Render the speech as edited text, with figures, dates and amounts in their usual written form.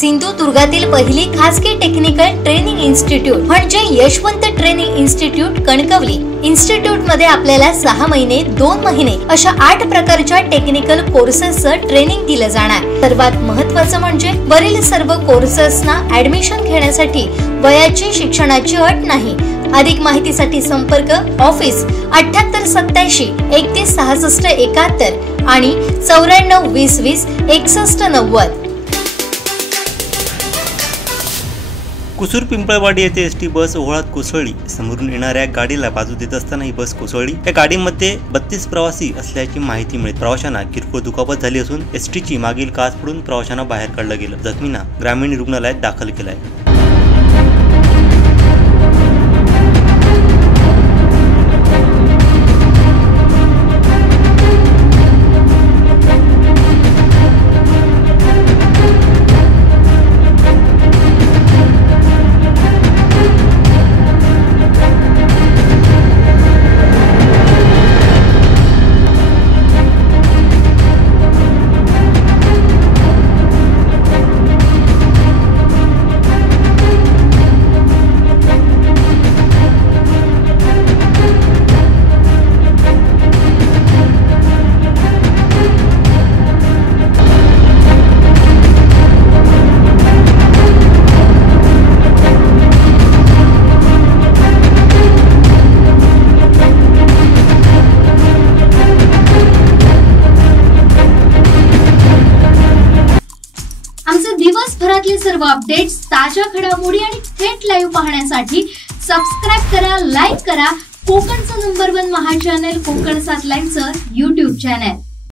सिंधुदुर्गातील पहिली खासगी technical training institute म्हणजे Yashwant training institute Kankavli. Institute मध्ये आपल्याला 6 महिने 2 महिने अशा 8 प्रकारच्या टेक्निकल कोर्सेसचं ट्रेनिंग दिलं जाणार। सर्वात महत्त्वाचं म्हणजे वरील सर्व कोर्सेसना ऍडमिशन घेण्यासाठी वयाची शिक्षणाची अट नाही। अधिक माहितीसाठी संपर्क ऑफिस 78 87 31 66 71 आणि 94 20 20 61 90। कुसूर पिंपळवाडी येथे एसटी बस ओहळात कोसळली। समोरून येणाऱ्या गाडीला बाजू देत असताना ही बस कोसळली। या गाडीमध्ये 32 प्रवासी असल्याची माहिती मिळते। प्रवाशांना किरकोळ दुखापत झाली असून एसटीची मागील काच पडून प्रवाशांना बाहेर काढलं गेलं। जखमींना ग्रामीण रुग्णालयात दाखल केलं आहे। दिवसभरातले सर्व अपडेट्स, ताज्या घडामोडी आणि थेट लाईव्ह पाहण्यासाठी सबस्क्राइब करा, लाईक करा कोकणचं नंबर 1 महा चॅनल कोकण 7 लाईनचं YouTube चॅनल।